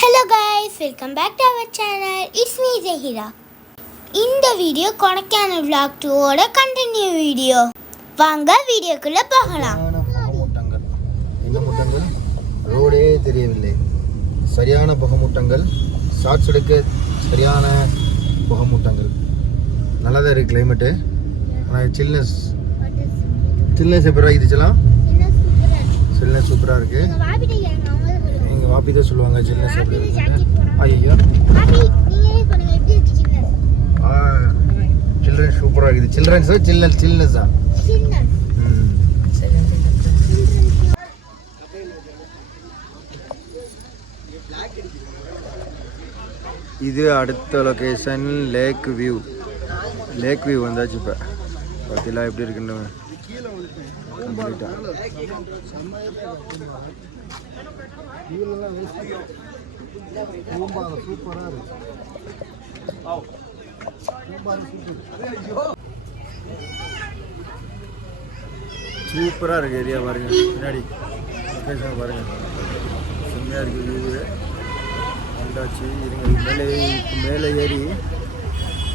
Hello guys, welcome back to our channel. It's me Zahira. இந்த video Kodaikanal vlog 2 ஓட continue video. வாங்க வீடியோக்குள்ள போகலாம். என்ன மூட்டங்கள் ரோடே தெரியவில்லை. சரியான புகமூட்டங்கள், ஷார்ட்ஸ் எடுக்க சரியான புகமூட்டங்கள். நல்லா தான் இருக்குது கிளைமேட்டு. ஆனால் சில்னஸ் எப்படி இருந்துச்சுலாம்? சில்னஸ் சூப்பராக இருக்குது. எங்கள் வாப்பி தான் சொல்லுவாங்க சில்னஸ் எப்படி இருக்குன்னு. ஐயோ சில்ட்ரன்ஸ் சூப்பராக இருக்குது. சில்ட்ரன்ஸா சில்னஸா? இது அடுத்த லொக்கேஷன் லேக் வியூ வந்தாச்சு. இப்போ பார்த்தீங்களா எப்படி இருக்குன்னு கம்ப்ளீட்டாக. சூப்பராக இருக்குது ஏரியா. பாருங்க பின்னாடி லொக்கேஷன் பாருங்கள், செம்மையாக இருக்குது வியூவு. வந்தாச்சு. இருங்க மேலே ஏறி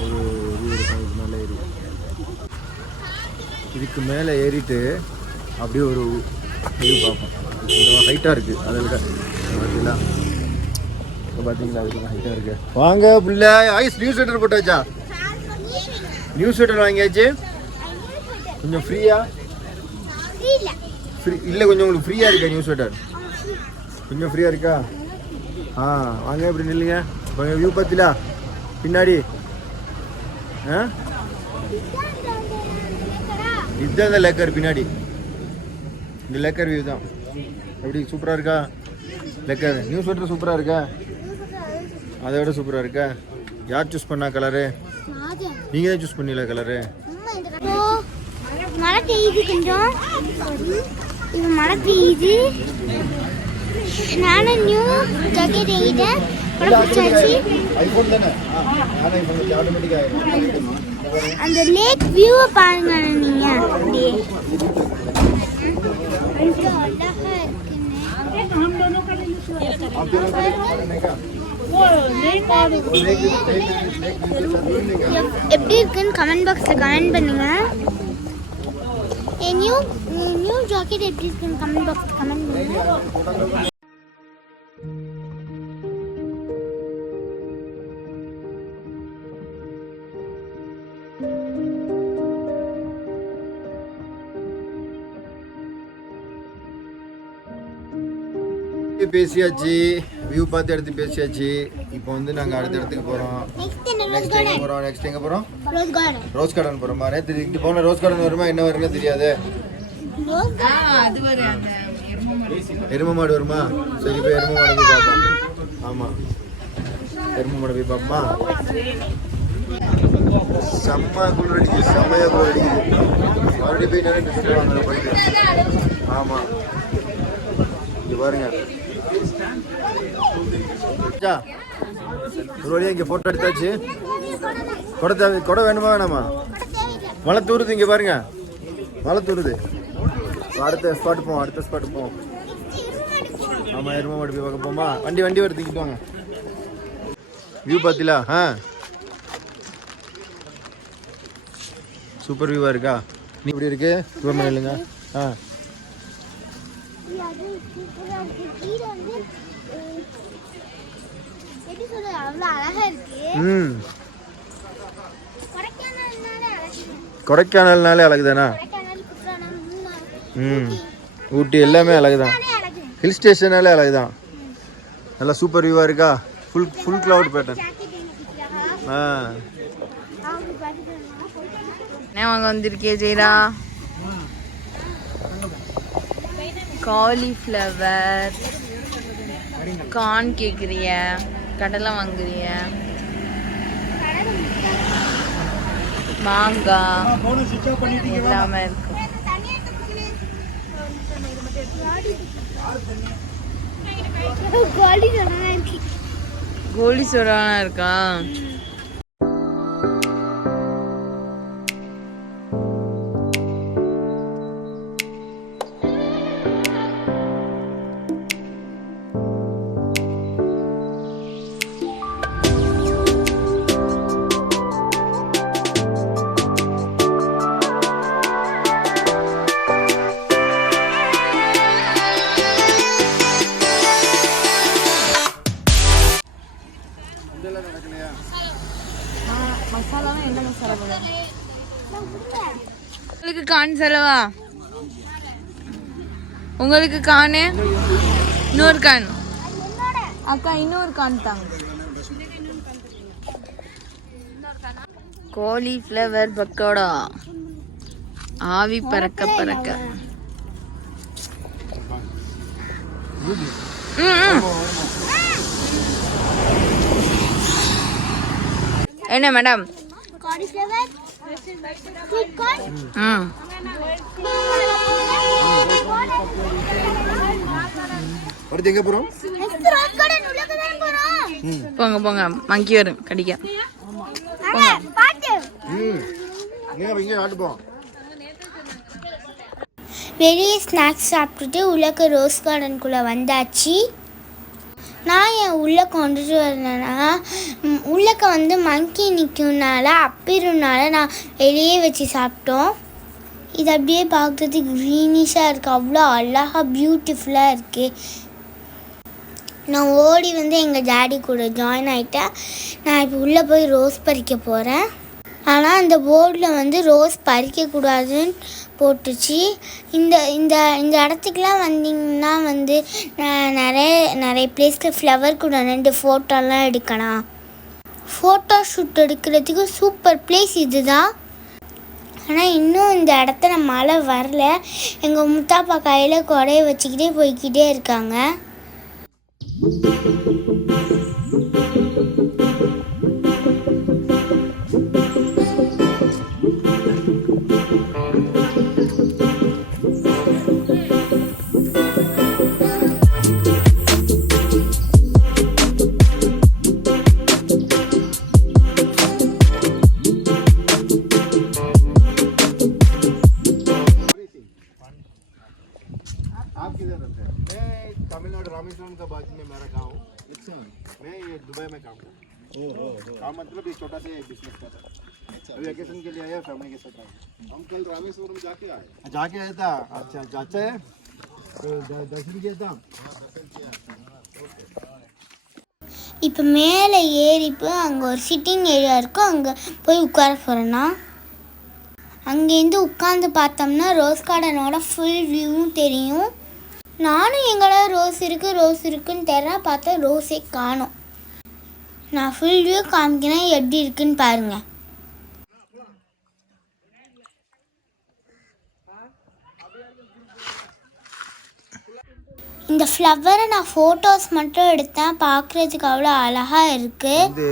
ஒரு வியூ இருக்கும். இதுக்கு மேலே ஏறிட்டு அப்படியே ஒரு வியூ பார்ப்போம். கொஞ்சம் ஹைட்டாக இருக்குது. அதில் பார்த்தீங்களா? இப்போ பார்த்தீங்களா அதுக்கு ஹைட்டாக இருக்குது. வாங்க பிள்ளை ஐஸ் நியூஸ் ஸ்வெட்டர் போட்டாச்சா? நியூஸ் ஸ்வெட்டர் வாங்கியாச்சு. கொஞ்சம் ஃப்ரீயா? இல்லை கொஞ்சம் உங்களுக்கு ஃப்ரீயாக இருக்கா நியூஸ் ஸ்வெட்டர்? கொஞ்சம் ஃப்ரீயாக இருக்கா? வாங்க இப்படி நில்லுங்க. கொஞ்சம் வியூ பார்த்தீங்களா பின்னாடி? இதுதான் இந்த லேக்கர் பின்னாடி. இந்த லேக்கர் வியூ தான். எப்படி சூப்பராக இருக்கா லேக்கர்? நியூஸ் ஸ்வெட்டர் சூப்பராக இருக்கா? அதை விட சூப்பராக இருக்கா? யார் சூஸ் பண்ணா கலரு? நீங்கள் தான் சூஸ் பண்ணல கலரு. மழை பெய்யுது, கொஞ்சம் இது மழை பெய்யுது. நானும் நியூ ஜாக்கெட் எங்கிட்டேன். அந்த லேக் வியூவை பாருங்க. நீங்க அப்படியே எப்படி இருக்குன்னு கமெண்ட் பாக்ஸ்ல கமெண்ட் பண்ணுங்க. நியூ ஜாக்கெட் எப்படி இருக்குன்னு கமெண்ட் பாக்ஸ்ல கமெண்ட் பண்ணுங்க. பேசியாச்சு, வியூ பார்த்து எடுத்து பேசியாச்சு. இப்போ வந்து நாங்கள் அடுத்த இடத்துக்கு போகிறோம். நெக்ஸ்ட் எங்கே போகிறோம்? ரோஸ் கார்டன் போகிறோமா? நேற்று இங்கே போன ரோஸ் கார்டன் வருமா என்ன வரும்னு தெரியாது. எரும மாடு வருமா? சரி இப்போ எரும மாடு போய் பார்ப்போம். ஆமாம் எரும மாடு போய் பார்ப்போமா? செம்மையாக குளிர் அடிக்குது. மறுபடியும் போய் நிறைய சொல்லுவாங்க போயிட்டு. ஆமாம் இங்கே பாருங்க. ஒரு வழியாக இங்கே ஃபோட்டோ எடுத்தாச்சு. கொடை வேணுமா வேணாமா? மழை தூருது இங்கே பாருங்க, மழை தூருது. அடுத்த ஸ்பாட்டு போவோம். ஆமாம் எரும மாடு போய் பார்க்க போமா? வண்டி எடுத்துக்கிட்டு வாங்க. வியூ பார்த்தீங்களா? சூப்பர் வியூவாக இருக்கா? நீ இப்படி இருக்கு சூப்பர் இல்லைங்க. கொடைக்கானல்னாலே அழகுதானா? ஊட்டி எல்லாமே அழகுதான். ஹில் ஸ்டேஷனாலே அழகுதான். நல்லா சூப்பர் வியூவாக இருக்கா? Full cloud pattern. என்ன வாங்க வந்திருக்கே ஜெயரா? காலிஃப்ளவர், கார்ன் கேட்குறிய, கடலை வாங்குறிய, மாங்காய் எல்லாமே இருக்கு. கோலி சோடானா இருக்கா? மசாலாலாம் என்ன மசாலா போடுங்க? உங்களுக்கு கான் செலவா? உங்களுக்கு கானு இன்னொரு கான். அக்கா இன்னொரு கான் தாங்க. காலிஃப்ளவர் பக்கோடா ஆவி பறக்க பறக்க. என்ன மேடம்? காலிஃப்ளவர் ஸ்வீட் கார்ன் அடுத்து எங்கே போகிறோம்? போங்க போங்க, மங்கி வரும் கடிக்க. இங்கே ஆட்டுப்போம். வெளியே ஸ்நாக்ஸ் சாப்பிட்டுட்டு உள்ளக்க ரோஸ் கார்டனுக்குள்ளே வந்தாச்சு. நான் என் உள்ளே கொண்டுட்டு வரேன்னா உள்ளக்க வந்து மங்கி நிற்கும்னால அப்பிருனால நான் வெளியே வச்சு சாப்பிட்டோம். இது அப்படியே பார்க்குறதுக்கு க்ரீனிஷாக இருக்குது, அவ்வளோ அழகாக பியூட்டிஃபுல்லாக இருக்குது. நான் ஓடி வந்து எங்கள் டாடி கூட ஜாயின் ஆகிட்டேன். நான் இப்போ உள்ளே போய் ரோஸ் பறிக்க போகிறேன். ஆனால் அந்த போர்டில் வந்து ரோஸ் பறிக்கக்கூடாதுன்னு போட்டுச்சு. இந்த இந்த இந்த இடத்துக்குலாம் வந்தீங்கன்னா வந்து நிறைய பிளேஸில் ஃப்ளவர் கூட 2 ஃபோட்டோலாம் எடுக்கலாம். ஃபோட்டோ ஷூட் எடுக்கிறதுக்கு சூப்பர் பிளேஸ் இது தான். ஆனால் இன்னும் இந்த இடத்துல மழை வரல. எங்கள் முத்தாப்பா கையில் கொடையை வச்சுக்கிட்டே போய்கிட்டே இருக்காங்க. तमिलनाडु रामेश्वरम का बाजू में मेरा गाँव। मैं ये दुबई में काम करता हूँ। काम मतलब एक छोटा सा बिजनेस का था। अभी वेकेशन के लिए आया, फैमिली के साथ आया। हम कल रामेश्वरम जाके आए था। अच्छा अच्छा है तो दर्शन किया था। இப்போ மேலே ஏறிப்போ அங்கே ஒரு சிட்டிங் ஏரியா இருக்கும், அங்கே போய் உட்கார போகிறேன்னா அங்கேருந்து உட்காந்து பார்த்தோம்னா ரோஸ் கார்டனோட ஃபுல் வியூவும் தெரியும். நானும் எங்களோட ரோஸ் இருக்குன்னு தெரியல, பார்த்தா ரோஸே காணும். நான் ஃபுல் வியூ காமிக்கிறேன், எப்படி இருக்குன்னு பாருங்கள். இந்த ஃப்ளவரை நான் ஃபோட்டோஸ் மட்டும் எடுத்தேன், பார்க்குறதுக்கு அவ்வளோ அழகாக இருக்குது.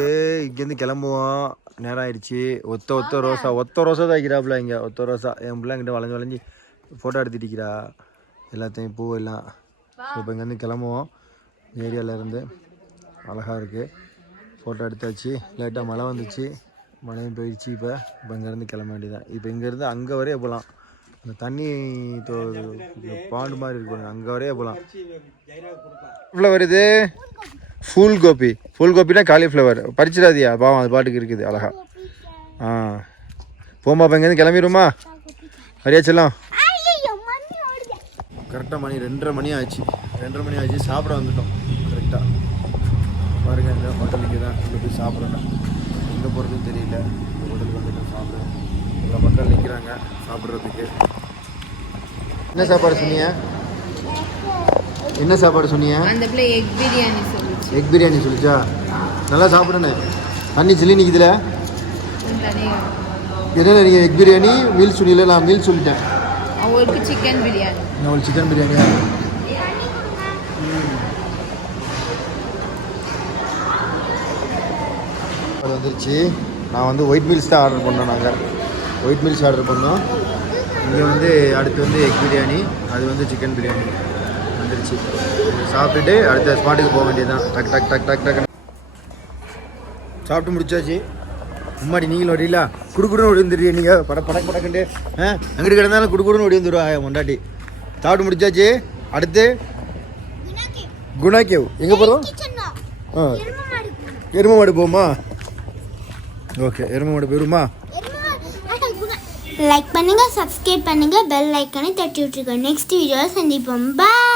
இங்கேருந்து கிளம்புவோம், நேரம் ஆயிடுச்சு. ஒத்த ரோஸா தான் வைக்கிறாப்புல. இங்கே ஒத்த ரோஸா என் பிள்ளை கிட்ட வளைஞ்சு ஃபோட்டோ எடுத்துட்டு இருக்கிறா எல்லாத்தையும், பூ எல்லாம். இப்போ இங்கேருந்து கிளம்புவோம். ஏரியாவிலேருந்து அழகாக இருக்குது. ஃபோட்டோ எடுத்தாச்சு. லைட்டாக மழை வந்துச்சு, மழையும் போயிடுச்சு. இப்போ இங்கேருந்து கிளம்ப வேண்டியதான். இப்போ இங்கேருந்து அங்கே வரையே போகலாம். அந்த தண்ணி பாண்டு மாதிரி இருக்கு, அங்கே வரையே போகலாம். ஃப்ளவர் இது ஃபுல் கோபினா காலிஃப்ளவர். பறிச்சிடாதியா, பாவம் அது பாட்டுக்கு இருக்குது அழகா. போமா, இப்போ இங்கேருந்து கிளம்பிடுமா? சரியாச்செல்லாம். கரெக்டாக மணி 2:30 மணி ஆச்சு. 2:30 மணி ஆச்சு. சாப்பிட வந்துட்டோம் கரெக்டாக. பாருங்க, இந்த ஹோட்டல் இங்கே தான். இங்கே போய் சாப்பிட்றேன். எங்கே போகிறதுன்னு தெரியல. இந்த ஹோட்டலுக்கு வந்துட்டு சாப்பிட்றேன். எல்லா மக்கள் நிற்கிறாங்க சாப்பிட்றதுக்கு. என்ன சாப்பாடு சொன்னீங்க? என்ன சாப்பாடு சொன்னீங்க? அந்த பிள்ளை எக் பிரியாணி சொல்லுச்சு. எக் பிரியாணி சொல்லிச்சா? நல்லா சாப்பிடுனே. தண்ணி சில்லி நிற்குதுல. என்ன நீங்கள் எக் பிரியாணி மீல் சொன்னீங்களா? நான் மீல் சொல்லிட்டேன். அவளுக்கு சிக்கன் பிரியாணி. அவளுக்கு சிக்கன் பிரியாணியா? அது வந்துருச்சு. நான் வந்து ஒயிட் மீல்ஸ் தான் ஆர்டர் பண்ணோம். நாங்கள் ஒயிட் மீல்ஸ் ஆர்டர் பண்ணோம். இங்கே வந்து அடுத்து வந்து எக் பிரியாணி, அது வந்து சிக்கன் பிரியாணி வந்துருச்சு. சாப்பிட்டுட்டு அடுத்த ஸ்பாட்டுக்கு போக வேண்டியதுதான். டக் டக் டக் டக் டக் சாப்பிட்டு முடிச்சாச்சு. முன்னாடி நீங்களும் வரீங்களா? குடுக்குடுன்னு ஓடி வந்துடுறீங்க நீங்கள். படக்குண்டு அங்கிட்டு கிடந்தாலும் குடுக்குடுன்னு ஓடி வந்துடுவா முண்டாட்டி. சாப்பிட்டு முடிச்சாச்சு. அடுத்து குணா கேவ். எங்கே போகிறோம்? எருமை மாடு போமா? ஓகே, எருமை மாடு போயிருமா? லைக் பண்ணுங்க, சப்ஸ்கிரைப் பண்ணுங்க, பெல் ஐக்கானை தட்டி விட்டுருக்கோம். நெக்ஸ்ட் வீடியோவில் சந்திப்போம். பாய்.